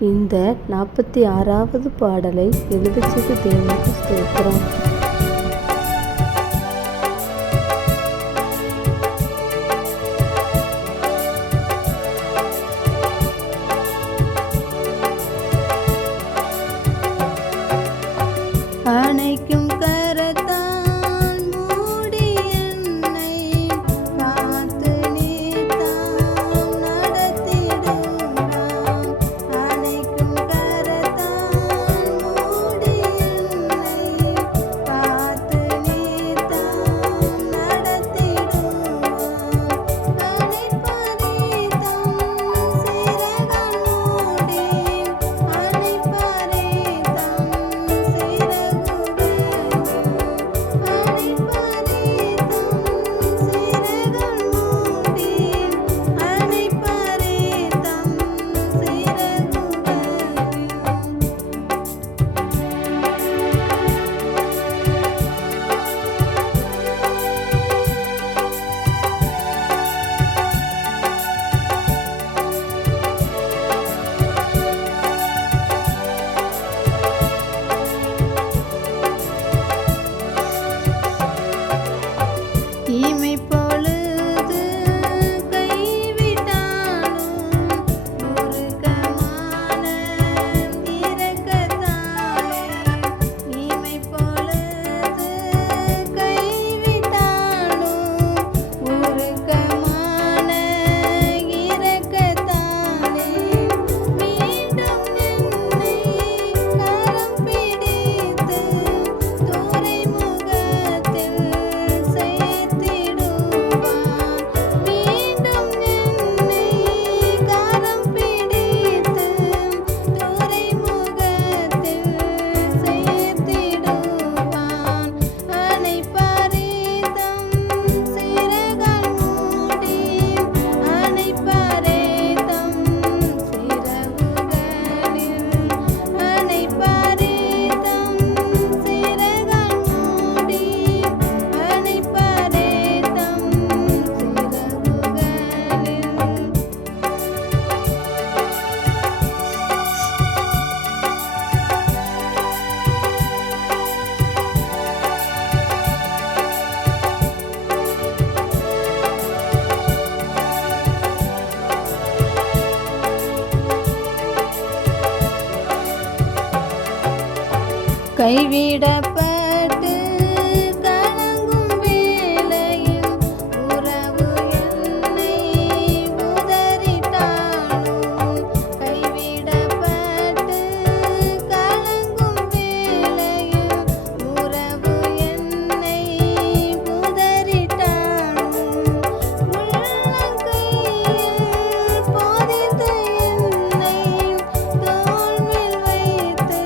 இந்த 46வது பாடலை எழுதச் செய்த தேவனுக்கு ஸ்தோத்திரம். அணைக்கும் கரத்தால் மூடி என்னை காத்து நீதாம் நடத்திடுவாய். அணைக்கும் கரத்தால் மூடி என்னை காத்து நீதாம் நடத்திடுவாய். அணைப்பாரே தம் சிறகால் மூடி, அணைப்பாரே தம் தீமை பொழுது கைவிட்டாலும் உருக்கமான இரக்கத்தாலே, தீமை பொழுது கைவிட்டாலும் உருக்கமான இரக்கத்தாலே, மீண்டும் என்னை கரம் பிடித்து துறைமுகத்தில் கைவிடப்பட்டு கலங்கும் வேளையில் உறவு என்னை உதறிட்டாலும், கைவிடப்பட்டு கலங்கும் வேளையில் உறவு என்னை உதறிட்டாலும், உள்ளங்கையில் பொதிந்த என்னை தோள்மேல் வைத்து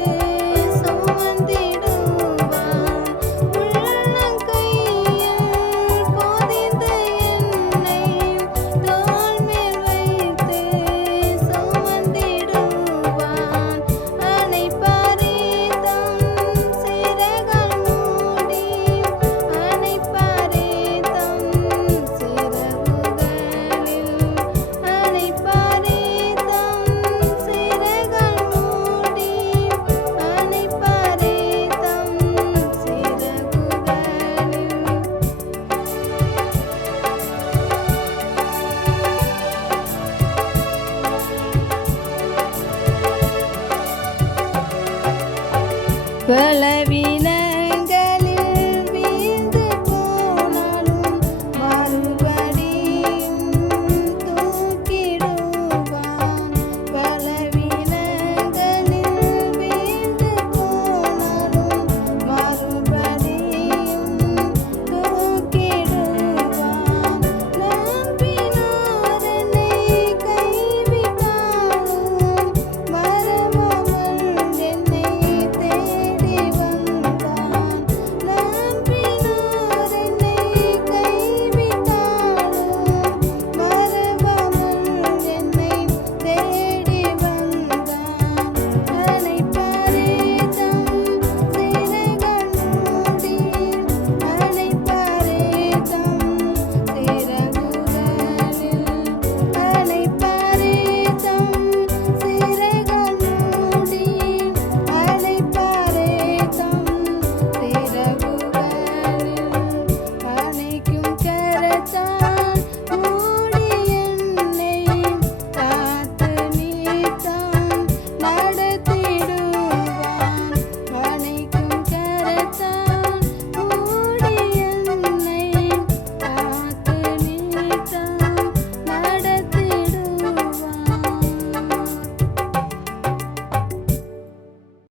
பலவீன